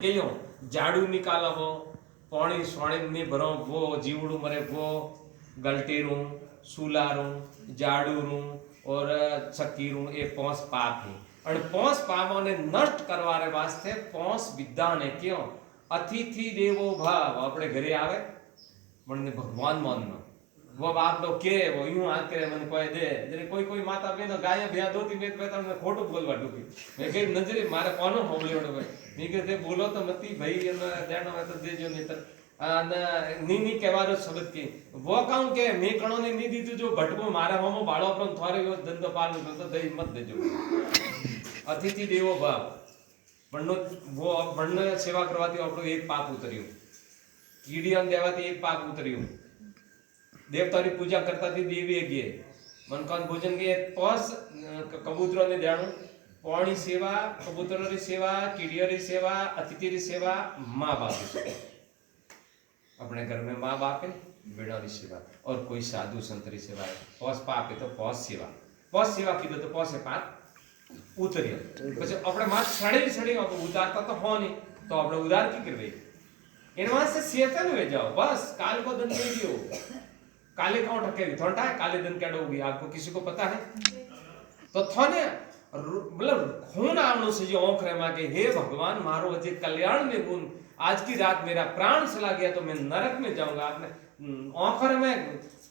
केयो झाड़ू निकालो वो पानी स्वाणी में भरो वो जीवड़ू मरे वो गलटेरू सुलारू झाड़ू और चक्कीरू ये पोंस पाप है और पोंस पापों ने नष्ट करवाने वास्ते पोंस विद्या ने क्यों अतिथि देवो भाव अपने घरे आवे मन भगवान मानना वो बात तो के वो यूं हाथ करे मन कोई दे जरे कोई माता बहन गाय भैया दो तीन बेत मैं खोटू बोलवा डूबी मैं कही नजरे मारे कोनो होबले ओडो भाई मैं कहते बोलो तो मती भाई एनो देनो है तो देजो नहीं तो नी कहवारो शब्द के वो कहूं के मैं कणो ने नी दीधु जो भटको मारे होमो बाळो अपन थोरे वो धंधो पालू तो दई मत देजो अतिथि देवो भाव बन्नो वो बन्न सेवा करवाती आपको एक पाप उतरियो कीड़ियन देवाती एक पाप उतरियो देवतारी पूजा करता थी देवी एक मनकान भोजन के पॉस कबूतरों ने जानो पानी सेवा कबूतरों री सेवा कीड़ियों री सेवा अतिथि री सेवा माँ बाप की अपने घर में माँ बाप है बेड़ा री सेवा और कोई साधु संत री सेवा है पॉस पाप है तो पॉस सेवा की दो तो पॉस है पाप उतरियो પછી આપણે માથ સડી તો ઉતારતા તો હો નહીં તો આપણે ઉધાર की करवे इन वहां से चेतन हो जाओ बस काल को दिन दे दियो काले कौन ठकेगी थोड़ा है काले दिन क्या डोगी आपको किसी को पता है तो थोने मतलब खून आवनो से जो औंख रे मांगे हे भगवान मारो अजय कल्याण में गुण आज की रात मेरा प्राण चला गया तो मैं नरक में जाऊंगा आपने औंखर में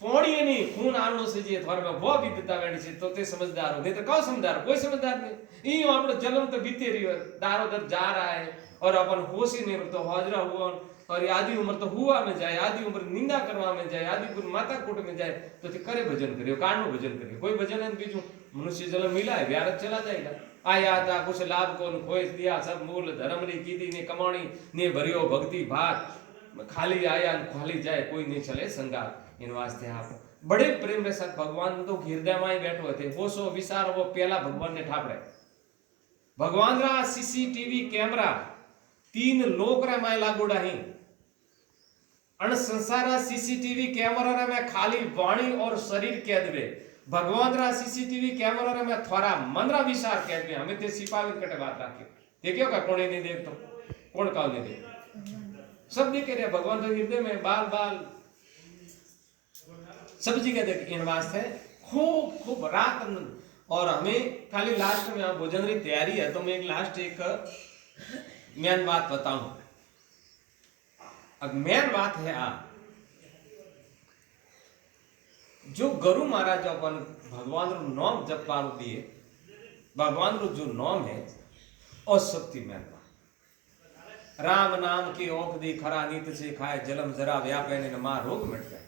पौड़ी नहीं खून आवनो से जे थोर में वो भी पिता वेणी से तो ते समझदार हो नहीं तो कौन समझदार कोई समझदार नहीं ई आपनो जन्म तो बीते रही दारो दर जा रहा है और अपन होश ही नहीं तो हाजरा हुआ और आधी उम्र तो हुआ में जाए आधी उम्र निंदा करवा में जाए आधी उम्र माता कूट में जाए तो ते करे भजन करियो कानो भजन करियो कोई भजन है बीजू मनुष्य जन्म मिला है व्यारत चला जाएगा आया था कुछ लाभ को खोई दिया सब मूल धर्म री कीदी ने कमाणी ने भरियो भक्ति भात खाली आया खाली जाए कोई नहीं चले संगात इन वास्ते आप बड़े प्रेम के साथ भगवान तो हृदय में ही बैठो थे वो सो विचार वो पहला भगवान ने ठापड़े भगवान रा सीसीटीवी कैमरा 3 लोक रे में लागोड़ा ही अन संसारा सीसीटीवी कैमरा रे में खाली वाणी और शरीर कैद वे भगवान रा सीसीटीवी कैमरा रे में थोड़ा मन रा विचार कैद वे हमें ते सिपाही कटे बात राखे देखियो का कोने नहीं देख तो कौन काव नहीं देख सब देखे रहे भगवान तो हृदय में बाल बाल सब जी के देख इन वास्ते खूब रात और हमें खाली लास्ट में भोजन री तैयारी है तो मैं एक लास्ट एक मेन बात बताऊं अब मेन बात है जो गुरु महाराज अपन भगवान रो नाम जप पारो दिए भगवान रो जो नाम है और शक्ति मेन बात राम नाम की औंख दी खरा नीत से खाए जलम जरा व्यापे ने मां रोग मिट गए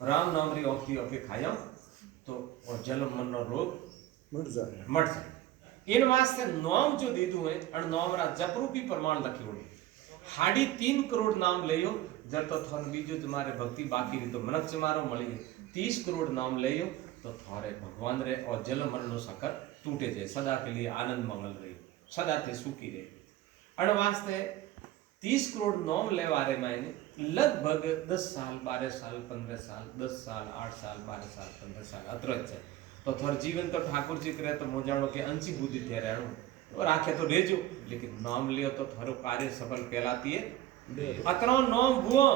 राम नाम री औंख की खाया तो और जलम मन नो रोग मट जाए इन वास्ते नाम जो दीदू है और नाम रा जप रूपी प्रमाण लखी होड़ी 3.5 करोड़ नाम लियो जब तो थन बीजो तुम्हारे भक्ति बाकी रही तो मनक से मारो मળી 30 करोड़ नाम लियो तो थारे भगवान रे और जल मरण नो सकर टूटे जाए सदा के लिए आनंद मंगल रही सदा थे सुखी रहे अण वास्ते 30 करोड़ नाम ले वारे मायने लगभग 10 साल 12 साल 15 साल 10 साल 8 साल 12 साल 15 साल अतरज है तो थर जीवन तो ठाकुर जी करे तो मोजाणो के अंशी बुद्धि थे रहणो और आखे तो रेजो लेकिन नाम लियो तो थारो कार्य सफल कहलाती है अतरो नाम बुओ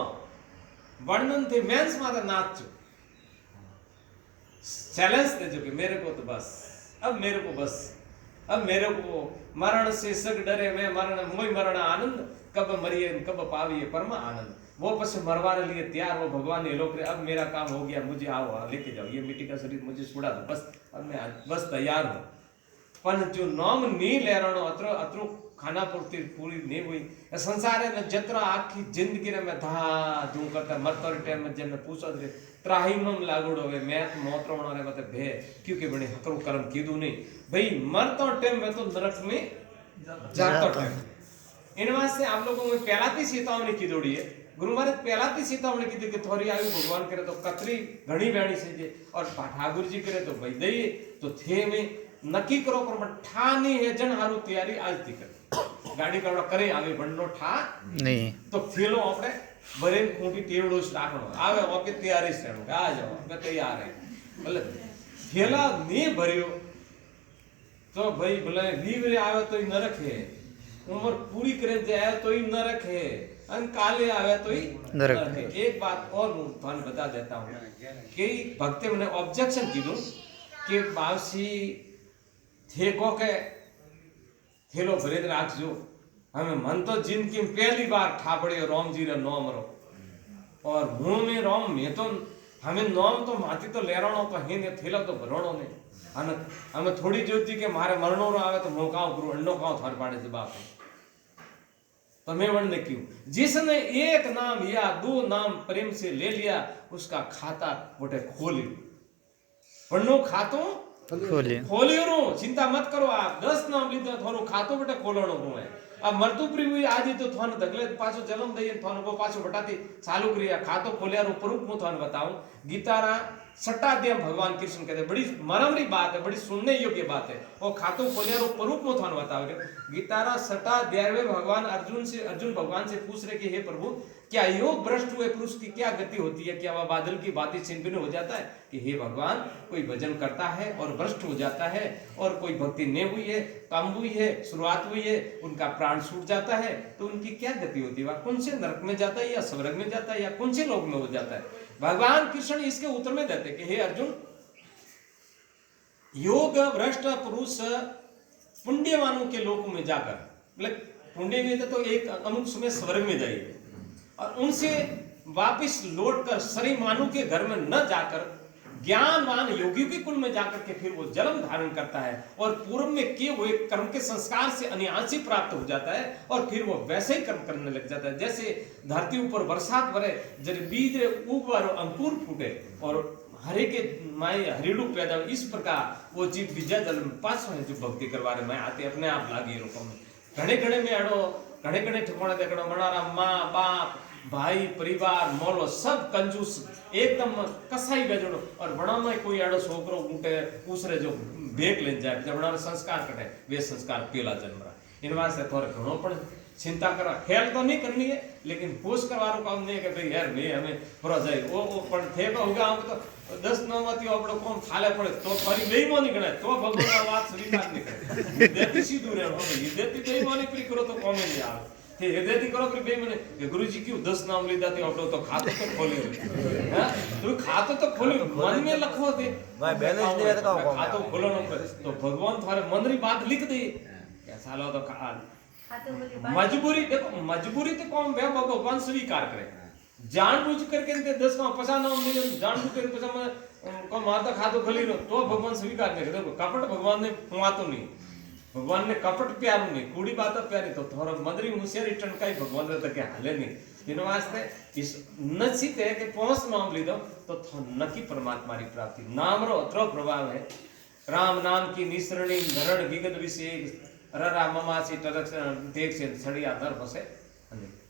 वर्णन थे मेंस माता नाचो चैलेंज दे जो कि मेरे को तो बस अब मेरे को मरण से सग डरे मैं मरण आनंद कब मरिए कब पाविए परम आनंद वो पस मरवाने लिए तैयार हो भगवान ने लोग अब मेरा काम हो गया मुझे आओ लेके जाओ ये मिट्टी का शरीर मुझे छुड़ा दो बस अब मैं बस तैयार हूं पण जो नाम नहीं ले रहा अतरो खाना पूर्ति पूरी नहीं हुई संसार है न जतरा आखी जिंदगी रे में धा धू करता मरतो टाइम में जन पूछो रे त्राहीमम लागोड़ो वे मैं मोत्रोणो रे मते भे क्योंकि बने हकरो कर्म कीदू नहीं भाई मरतो टाइम में तो नरक में जातो टाइम इन वास्ते आप लोगों में पहलाती सीताओं ने कीदोड़ी है गुरु महाराज पहलाती सीताओं ने कीधी कि थोड़ी आयु भगवान करे तो कतरी घणी वेणी से जे और ठाकुर जी करे तो भाई दई तो थे में नक्की करो पर ठानी है जन हारू तैयारी आज थी कर गाड़ी का करे आगे बंडो ठा नहीं तो थेलो આપણે ભરે કોટી ટેવડો રાખણો આવે ઓકે તૈયારી છે આ જાઓ અમે તૈયાર है मतलब थेला नहीं भरियो तो भाई भले वीवरे आवे तो नरक है उम्र पूरी करे जाए तो ही नरक है, अन काले आवे तो ही नरक है। एक बात और मैं थाने बता देता हूँ कि भक्ते मैंने ऑब्जेक्शन की दूं कि बावसी थे को के थेलो भरे राखजो, हमें मन तो जिंदगी में पहली बार ठापड़े राम जी रे नाम रो, और मुंह में राम में तो हमें नाम तो माती तो लेराणो तो है ने थेला तो भरणो ने, अन हमें थोड़ी जोती के मारे मरणो रो आवे तो मोकाओ करू अन्नो काओ थार पाड़े जवाब है। तो मैं वर्ण क्यों, जिसने एक नाम या दो नाम प्रेम से ले लिया उसका खाता बोटे खोली, वरनो खातो खोलियो रो, चिंता मत करो आप, 10 नाम लीधो थारो खातो बेटा खोलणो रो है। अब मृत्यु प्री हुई आज तो थाने दगले पाछो जन्म दई थाने को पाछो बटाती चालू करिया खातो खोलिया रो प्रूफ मु थाने बताऊं। गीतारा सट्टाध्याय भगवान कृष्ण कहते बड़ी मरमरी बात है, बड़ी सुनने योग्य बात है, और खातो खोलिया रो प्रूफ मु थाने बताओगे। गीतारा सट्टाध्याय में भगवान अर्जुन भगवान से पूछ रहे कि हे प्रभु क्या योग भ्रष्ट हुए पुरुष की क्या गति होती है, क्या वह बादल की बातें चिंतन हो जाता है कि हे भगवान कोई भजन करता है और भ्रष्ट हो जाता है, और कोई भक्ति नहीं हुई है, कम हुई है, शुरुआत हुई है, उनका प्राण छूट जाता है, तो उनकी क्या गति होती है, वह कौन से नरक में जाता है या स्वर्ग में जाता है या कौन से लोक में हो जाता है। भगवान कृष्ण इसके उत्तर में देते कि हे अर्जुन, योग भ्रष्ट पुरुष पुण्यवानों के लोकों में जाकर, मतलब पुण्य में तो एक अमुक समय स्वर्ग में जाइए, और उनसे वापिस लौटकर श्रीमानु के घर में न जाकर ज्ञानवान योगियों के कुल में जाकर के फिर वो जन्म धारण करता है, और पूर्व में किए हुए कर्म के संस्कार से अनायासी प्राप्त हो जाता है, और फिर वो वैसे ही कर्म करने लग जाता है। जैसे धरती ऊपर बरसात भरे, जब बीज उगवर अंकुर फूटे और हरे के माए हरिड़ू पैदा, इस प्रकार वो जीव विद्या जल में पास है जो भक्ति करवा रहे मैं आते अपने आप लागे रोको में घने घने में अड़ो घने घने ठिकाने देखो मनारा माँ बाप भाई परिवार मोलो सब कंजूस एकदम कसाई बेजड़ो, और बड़ा में कोई अड़ो छोकरो ऊँटे दूसरे जो भेक ले जाए जब बड़ा संस्कार करे वे संस्कार पेला जन्म रहा। इन वास्ते थोड़े घणो पण चिंता करा, ख्याल तो नहीं करनी है लेकिन पूछ करवारो काम नहीं है कि भाई यार मैं हमें पूरा जाए वो पण थे को होगा हम तो 10 नवती આપણો કોમ થાલે પડે તો ફરી બેઈમાની ગણાય તો ભગવાનના વાત સ્વીકાર નહીં કરે। દેતી સીધું રહેવાનું ભાઈ, દેતી બેઈમાની કરી કરો તો કોમે નહીં આવે, તે દેતી કરો કે બેઈમાની કે ગુરુજી ક્યું 10 નામ લીધા તે આપણો તો ખાતું તો ખોલ્યું, હા તો ખાતું તો ખોલ્યું મન में લખો તે ભાઈ બેલેન્સ દે તો કોમ ખાતું ખોલવાનો તો ભગવાન તમારે મનરી बात लिख दे કે સાલો તો मजबूरी, देखो मजबूरी तो कौन भगवान स्वीकार करे, जानबूझ करके 10 का 50 नाम नहीं जानबूझ करके 50 में को माता खातो खली रो तो भगवान स्वीकार नहीं करे। देखो कपट भगवान ने कुआतो नहीं, भगवान ने कपट प्यारू नहीं, कूड़ी बात प्यारी तो थोड़ा मदरी होशियारी टनकाई भगवान रे तक हाले नहीं। इन वास्ते इस नसीब है कि 5 नाम ली दो तो नकी परमात्मा की प्राप्ति। नाम रो अत्रो प्रभाव है, राम नाम की निसरणी धरण विगत विषय ररा ममासी टरक देख से सड़िया नर बसे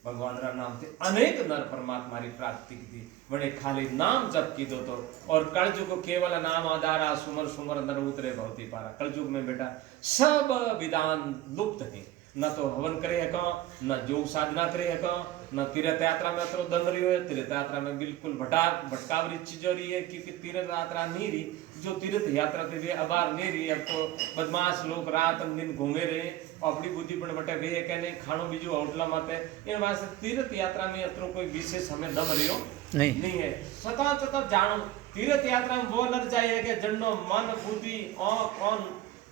भगवान रा नाम से अनेक नर परमात्मा की प्राप्ति की बड़े खाली नाम जप की दो तो, और कलयुग को केवल नाम आधारा सुमर सुमर नर उतरे भवती पारा। कलयुग में बेटा सब विधान लुप्त है, न तो हवन करे है का, न योग साधना करे है का, न तीर्थ यात्रा में अतरो दंड रही है, तीर्थ यात्रा में बिल्कुल भटकावरी चीज रही है क्योंकि तीर्थ यात्रा नहीं रही, जो तीर्थ यात्रा थे अबार नहीं रही। अब तो बदमाश लोग रात दिन घूमे रहे, अपनी बुद्धि पर बटे वे कहने खानो बीजू होटला माते इन वास्ते तीर्थ यात्रा में अतरो कोई विशेष हमें दम रहियो नहीं है। स्वतः जानो तीर्थ यात्रा में वो नर जाए कि जन्नो मन बुद्धि और कौन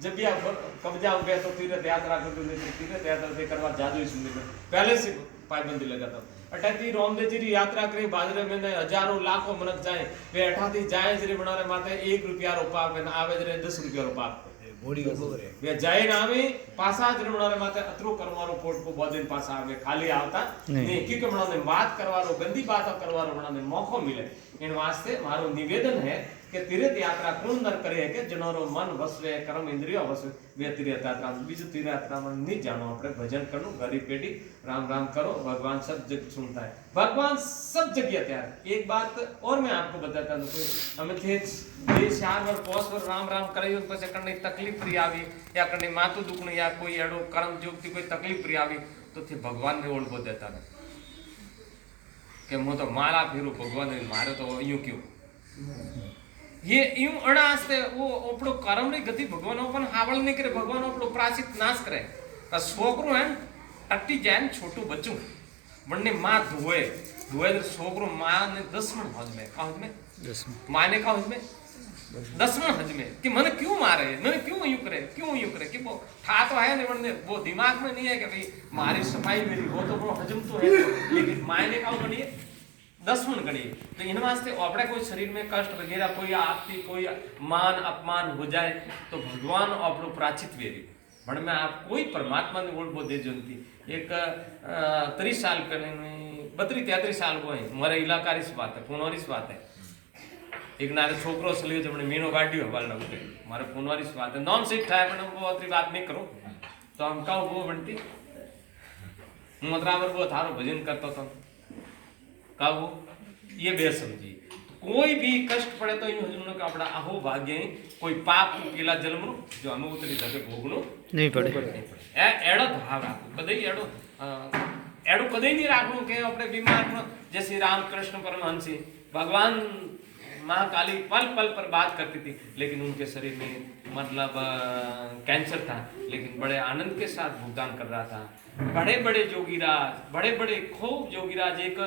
जब भी आप कब्जा हो गया तो तीर्थ यात्रा करते तीर्थ यात्रा से करवा जादू ही सुनने में पहले से पाबंदी लगाता। अठाती रामदेव जी की यात्रा करी बाजरे में हजारों लाखों मनक जाए वे अठाती जाए जरी बना रहे माते 1 रुपया रो पाप ने आवे जरे 10 रुपया रो पाप घोड़ी रे वे जाए ना आवे पासा जरे बना रहे माते अतरो करवारो कोट को बहुत दिन पासा आवे खाली आवता नहीं क्योंकि बना ने बात करवारो गंदी बात करवारो बना ने मौको मिले। इन वास्ते मारो निवेदन है कि तीर्थ यात्रा कौन नर करे कि जनोरो मन वसवे कर्म इंद्रियो वसवे वे तीर्थ यात्रा बीजू तीर्थ यात्रा में नहीं जानो अपने भजन करो गरी पेटी राम राम करो भगवान सब जग सुनता है, भगवान सब जगह तैयार है। एक बात और मैं आपको बताता हूं कोई हमें थे देश चार बार पोस पर राम राम करे उस पर करने तकलीफ फ्री आवी या करने माथु दुखने या कोई एडो कर्म जोग थी कोई तकलीफ फ्री आवी तो थे भगवान ने ओळखो देता ने कि मु तो माला फेरू भगवान ने मारे तो यूं क्यों ये यूं अणास्ते वो अपनो कर्म री गति भगवान अपन हावल नहीं करे, भगवान अपनो प्राचित नाश करे। छोकरो है टट्टी जाए ने छोटू बच्चू वने मां धोए धोए तो छोकरो मां ने 10 मन हज में का हज में 10 मां ने का हज में 10 मन हज में कि मैंने क्यों मारे मैंने क्यों यूं करे कि वो था तो है नहीं वने वो दिमाग में नहीं है कि भाई मारी सफाई मेरी वो तो वो हजम तो है लेकिन मां ने का गणिए 10 मन गणिए तो इन वास्ते अपने कोई शरीर में कष्ट वगैरह कोई आपकी कोई मान अपमान हो जाए तो भगवान अपनो प्राचित वेरी पण में आप कोई परमात्मा ने ओळखो दे जनती एक 30 साल पहले 32-33 साल को है मारे इलाका री बात है पुनवारी बात है एक नारे छोकरो सलियो जमने मीनो गाडियो हवाल न उठे मारे पुनवारी बात है नॉन सिट थाय पण वो अतरी बात नहीं करो तो हम का वो बनती मतराबर वो थारो भजन करतो तो का वो ये बे समझी कोई भी कष्ट पड़े तो यूं हजून का अपना अहो भाग्य कोई पाप केला जन्म जो हमें उतरी जगह भोगनो नहीं पड़े ए एड़ो भाव राखो कदे एड़ो एड़ो कदे नहीं राखनो के अपने बीमार में जैसे रामकृष्ण परमहंस भगवान महाकाली पल पल पर बात करती थी लेकिन उनके शरीर में मतलब कैंसर था लेकिन बड़े आनंद के साथ भुगतान कर रहा था बड़े बड़े जोगीराज बड़े बड़े खूब जोगीराज एक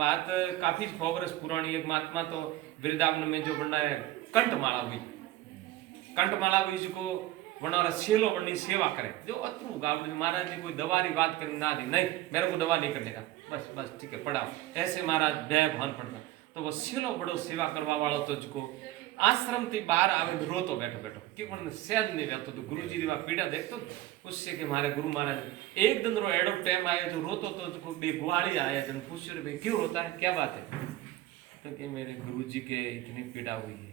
बात काफी 100 वर्ष पुरानी एक महात्मा तो वृंदावन में जो बना है कंठमाला हुई जिसको वनारा सेलो बननी सेवा करे जो अतरू गावड़ी महाराज ने कोई दवा री बात करनी ना दी नहीं मेरे को दवा नहीं करने का बस बस ठीक है पढ़ाओ ऐसे महाराज बे भान पड़ता तो वो सेलो बड़ो सेवा करवा वालो तो जिको आश्रम थी बाहर आवे रोतो बैठो बैठो कि पण सेद नहीं रहतो तो गुरुजी री पीड़ा देखतो उससे कि मारे गुरु महाराज एक दिन रो एडो टाइम आयो जो रोतो तो जिको बे गुआड़ी आया जन पूछो रे भाई क्यों रोता है क्या बात है तो कि मेरे गुरुजी के इतनी पीड़ा हुई है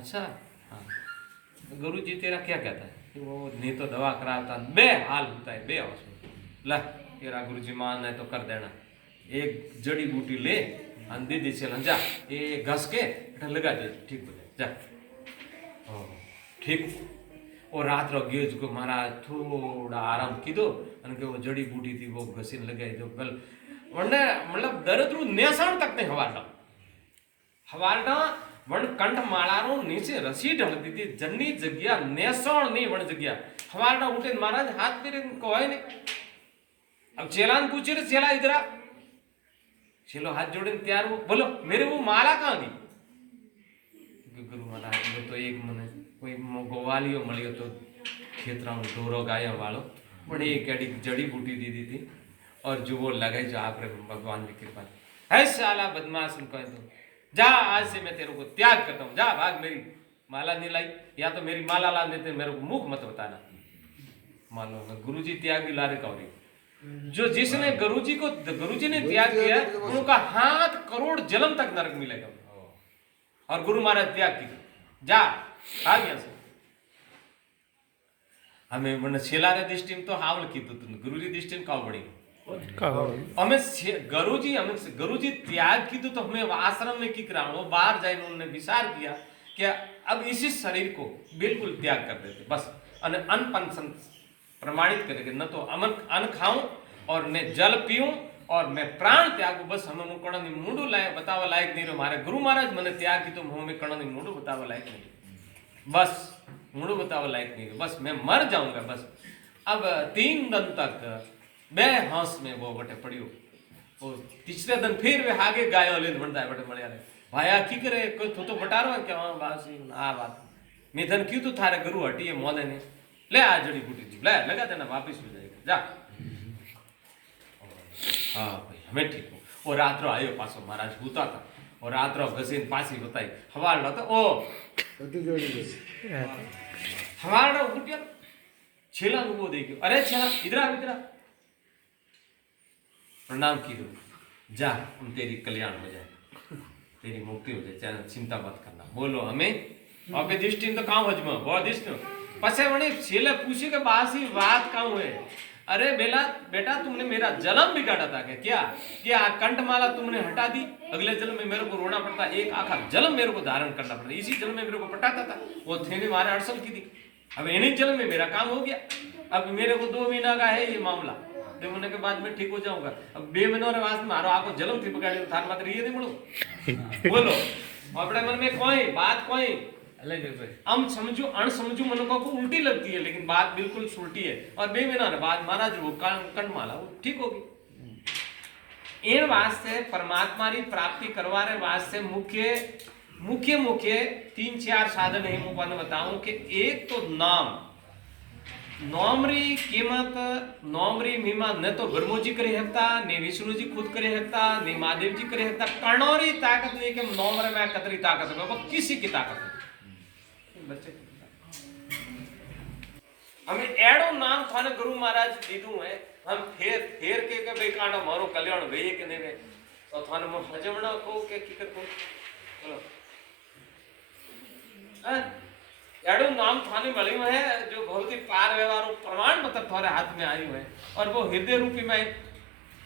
अच्छा हाँ तो गुरुजी तेरा क्या कहता है कि वो नहीं तो दवा कराता बे हाल होता है बे हॉस्पिटल ला तेरा गुरुजी मान है तो कर देना एक जड़ी बूटी ले अंधी दिशे जा ये घस के लगा दे ठीक हो जाए जा ठीक और रात रो गयो जो महाराज थोड़ा आराम कीधो अन के वो जड़ी बूटी थी वो घसीन लगाई दो कल वरने मतलब दर्द रू नेसाण तक ने हवारडा वन कंठ माळारो नीचे रसी ढळती थी जन्नी जग्या नेसाण नहीं वन जग्या हवारडा उठे महाराज हाथ मेरे कोई नहीं अब चेलान पूछे रे चेला इधर आ चलो हाथ जोड़े तैयार हो बोलो मेरे वो माला कहाँ दी गुरु महाराज वो तो एक मने कोई गोवालियो मळियो तो खेतरा में डोरो गाया वालो बड़ी एक जड़ी बूटी दी दी थी और जो वो लगे जो आप भगवान की कृपा है साला बदमाश कह दो जा आज से मैं तेरे को त्याग करता हूँ जा भाग मेरी माला नहीं लाई या तो मेरी माला ला देते मेरे को मुख मत बताना मान लो गुरुजी त्याग भी ला रहे कौरी जो जिसने गुरुजी ने त्याग किया उनका हाथ करोड़ जन्म तक नरक मिलेगा और गुरु महाराज त्याग की जा आ गया से हमें मन छेलारे दृष्टि में तो हावल की तो गुरुजी दृष्टि में काव बड़ी हमें गुरुजी त्याग की तो हमें आश्रम में की कराओ बाहर जाए उन्होंने विचार किया कि अब इसी शरीर को बिल्कुल त्याग कर देते बस अन्न प्रमाणित करेंगे न तो अन्न खाऊं और मैं जल पीऊं और मैं प्राण त्यागू बस हमें कण मूडू लायक बतावा लायक नहीं रहो मारे गुरु महाराज मैंने त्याग की तो हमें कण मूडू बतावा लायक नहीं बस मूडू बतावा लायक नहीं बस मैं मर जाऊंगा बस अब 3 दिन तक बे हंस में वो बटे पड़ियो वो तीसरे दिन फिर वे आगे गायो ले बनता है बटे मड़िया रे भाया की करे कोई तो बटारो क्या बस आ बात मिथन क्यों तो थारे गुरु हटिए मोदे ने ले आ जड़ी बूटी दी ले लगा देना वापस हो जाएगा जा हाँ भाई हमें ठीक हो और रात्रो आयो पासो महाराज होता था और रात्रो घसीन पासी बताई हवाल तो ओ हवाल उठिया छेला वो देखियो अरे छेला इधर आ प्रणाम कीधो जा तुम तेरी कल्याण हो जाए तेरी मुक्ति हो जाए चिंता मत करना बोलो हमें आपके दृष्टि तो काम हजमा बहुत दृष्टि पसे वने छेले पूछी के बासी बात काम हुए अरे बेटा तुमने मेरा जन्म बिगाड़ा था क्या कंठमाला तुमने हटा दी अगले जन्म में मेरे को रोना पड़ता एक आखा जन्म मेरे को धारण करना पड़ता इसी जन्म में मेरे को पटाता था वो थे मारे अड़सल की थी अब इन्हीं जन्म में मेरा काम हो गया अब मेरे को 2 महीना का है ये मामला 2 महीने के बाद मैं ठीक हो जाऊंगा अब 2 महीनों वास्ते मारो आपको जन्म थी बगाड़ी थार मात्र ये नहीं बोलो बोलो अपने मन में कोई बात कोई अलग है। हम समझो अण समझो मनों को उल्टी लगती है, लेकिन बात बिल्कुल उल्टी है। और बेबिना बात मारा जो कंठ माला वो ठीक होगी। इन वास्ते परमात्मा की प्राप्ति करवाने वास्ते मुख्य मुख्य मुख्य 3-4 साधन है। मैं बताऊं कि एक तो नाम, नौमरी कीमत, नौमरी मीमा न तो ब्रह्मो जी करे हकता, ने विष्णु जी खुद करे हकता, ने महादेव जी करे हकता। कर्णोरी ताकत नहीं कि नौमरे में कतरी ताकत है, वो किसी की ताकत नहीं। बच्चे हमें एड़ो नाम थाने गुरु महाराज दीदू है, हम फेर फेर के भाई कांडा मारो कल्याण गए कि नहीं गए, तो थाने में हजमना को के किकर को बोलो एड़ो नाम थाने मिली है जो बहुत ही पार व्यवहार प्रमाण पत्र थारे हाथ में आयु है, और वो हृदय रूपी में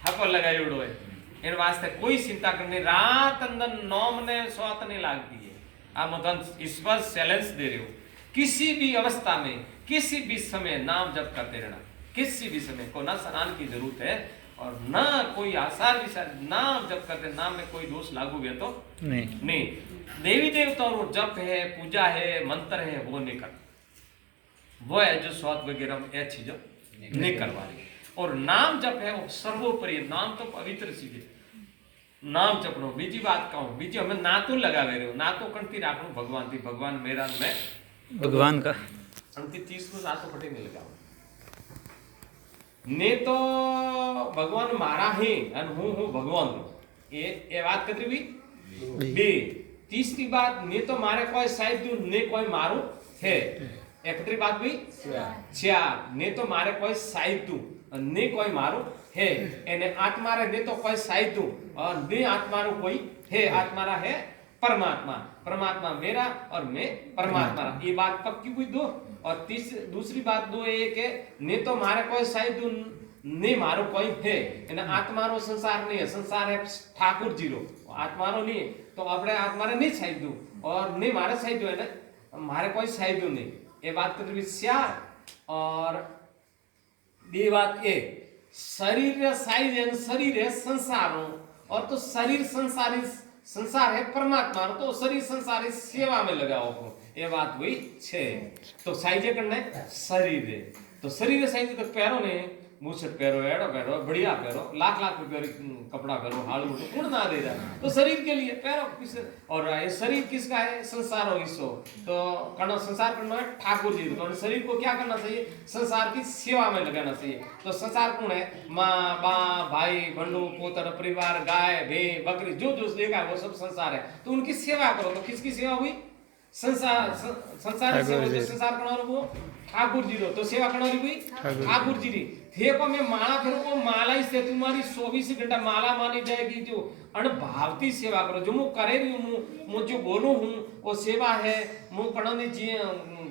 हपर लगाई उड़ो है। इन वास्ते कोई चिंता करनी, रात अंदर नौम ने स्वात नहीं लागती है। आप मतलब इस पर चैलेंज दे रहे हो, किसी भी अवस्था में किसी भी समय नाम जप करते रहना, किसी भी समय को ना स्नान की जरूरत है और ना कोई आसार विचार, नाम जप करते नाम में कोई दोष लागू गया तो नहीं। देवी देवताओं जप है, पूजा है, मंत्र है, वो नहीं कर, वो है जो स्वाद वगैरह में चीजों नहीं करवा रही। और नाम जप है वो सर्वोपरि, नाम तो पवित्र चीज है, नाम जपनो। बीजी बात कहूं, बीजी हमें ना तो लगावे रहे हो, ना तो करती राखो भगवान थी, भगवान मेरा मैं भगवान का अंकित 30 को साथ फटे नहीं लगाओ ने तो भगवान मारा ही अन हूं भगवान ये बात कतरी भी बे। तीसरी बात ने तो मारे कोई साहिब दू ने कोई मारू है, एकतरी बात भी चार ने तो मारे कोई साहिब दू ने कोई मारू है, एने आत्मा रे ने तो कोई साहिब दू और ने आत्मा रो कोई है, आत्मा रा है परमात्मा, परमात्मा मेरा और मैं परमात्मा रा, ये बात पक्की हुई दो। और दूसरी बात दो ये कि ने तो मारे कोई साहिब दू ने मारो कोई है, एने आत्मा रो संसार नहीं है, संसार है ठाकुर जी रो, आत्मा रो नहीं है, तो अपने आत्मा रे नहीं साहिब दू और नहीं मारे साहिब दू है ना, मारे कोई साहिब दू नहीं, ये बात कतरी विचार। और ये बात ए शरीर साइज है, शरीर है संसार, और तो शरीर संसारी संसार है परमात्मा, तो शरीर संसारी सेवा में लगाओ को, ये बात हुई छे। तो साइजे करना शरीर है, तो शरीर साइज तो पैरों ने मुसट पहरो, एड़ो पहरो, बढ़िया पहरो, लाख लाख रुपए कपड़ा पहरो, हालू तो कौन ना दे रहा, तो शरीर के लिए पहरो किस। और ये शरीर किसका है, संसार हो इसो, तो करना संसार करना है ठाकुर जी, तो शरीर को क्या करना चाहिए, संसार की सेवा में लगाना चाहिए। तो संसार कौन है, माँ बाप भाई बंधु पोतर परिवार गाय भे बकरी जो जो देखा है वो सब संसार है, तो उनकी सेवा करो। तो किसकी सेवा हुई, संसार संसार सेवा, संसार करना वो ठाकुर जी रो, तो सेवा करना हुई ठाकुर जी री। थे को मैं माला करूं, वो माला ही से तुम्हारी 24 घंटा माला मानी जाएगी। जो अणभावती सेवा करो, जो मुझ करे रही हूं, मुझ जो बोलू हूं वो सेवा है, मुझ कणों जी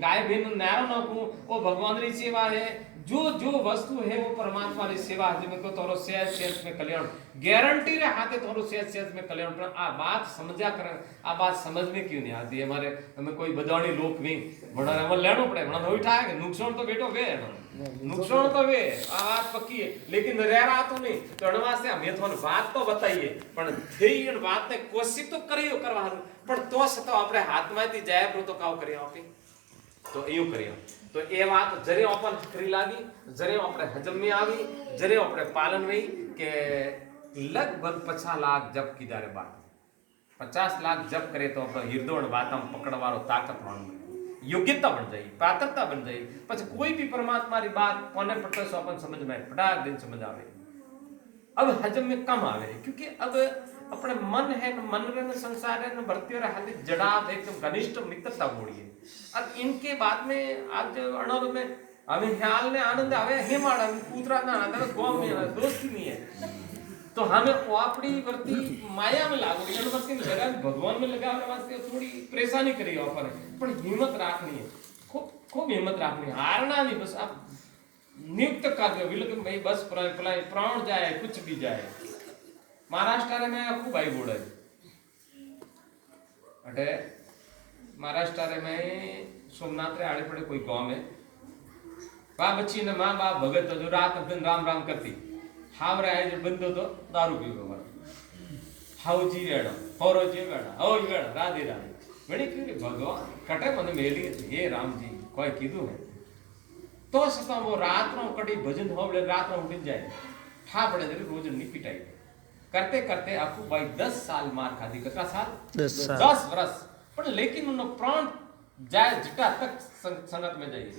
गाय भेन नारो न हूं वो भगवान री सेवा है। जो जो वस्तु है वो परमात्मा री सेवा है, जिनको तोरो सेहत सेहत में कल्याण गारंटी रे हाथे तोरो सेहत सेहत में कल्याण। पर आ बात समझा कर, आ बात समझ में क्यों नहीं आती हमारे, हमें कोई बदाणी लोक नहीं बड़ा हमें लेनो पड़े, बड़ा तो उठा है नुकसान तो बेटो वे नुकसान तो वे, आ बात पक्की है, लेकिन रह रहा तो नहीं। तो अणवा से हमें थोन बात तो बताइए, पर थई इन बात ने कोशिश तो करियो करवा, पर तो सतो अपने हाथ में थी जाए तो काव करियो आपे, तो यूं करियो। तो ये बात जरे अपन खरी लागी, जरे अपने हजम में आवी, जरे अपने पालन में के लगभग 50 लाख जप की जारे बात, 50 लाख जप करे तो अपना हृदय बात हम पकड़वारो ताकत मान योग्यता बन जाए, पात्रता बन जाए। પછી कोई भी परमात्मा री बात कोने पड़ता सो अपन समझ में फटाक दिन समझ आवे। अब हजम में कम आवे, क्योंकि अब अपने मन है, मन रे संसार है, भर्ती और हाली जड़ाव एकदम घनिष्ठ मित्रता बोड़ी है। अब इनके बाद में आज अणोर में हमें ख्याल ने आनंद आवे, हिमाड़ कूतरा ना आनंद गांव में दोस्ती नहीं है, तो हमें अपनी वर्ती माया में लागू इन वर्ती में लगा, भगवान में लगाने वास्ते थोड़ी परेशानी करी अपन, पर हिम्मत रखनी है, खूब खूब हिम्मत रखनी है, हारना नहीं। बस आप नियुक्त कर दो बिल्कुल भाई, बस प्राण जाए कुछ भी जाए। महाराष्ट्र में खूब आई बोर्ड है अटे, महाराष्ट्र में सोमनाथ रे आड़े पड़े कोई गांव में, वहां बच्ची ने माँ बाप भगत जो रात दिन राम राम करती, हावरे आए जो बंदो तो दारू पीवे वाला, हाउ जी रेड़ो, होरो जी वेड़ा, हो वेड़ा, राधे राधे। वणी की भगवान कटे मन मेली हे राम जी कोई कीधु है तो छतां वो रात नो कड़ी भजन हो बड़े रात नो उठ जाए ठा पड़े जरी रोज नहीं पिटाई करते करते आपको भाई 10 साल मार खाधी कितना साल 10 साल 10 वर्ष पर लेकिन उन प्राण जाए जटा तक संगत में जाइए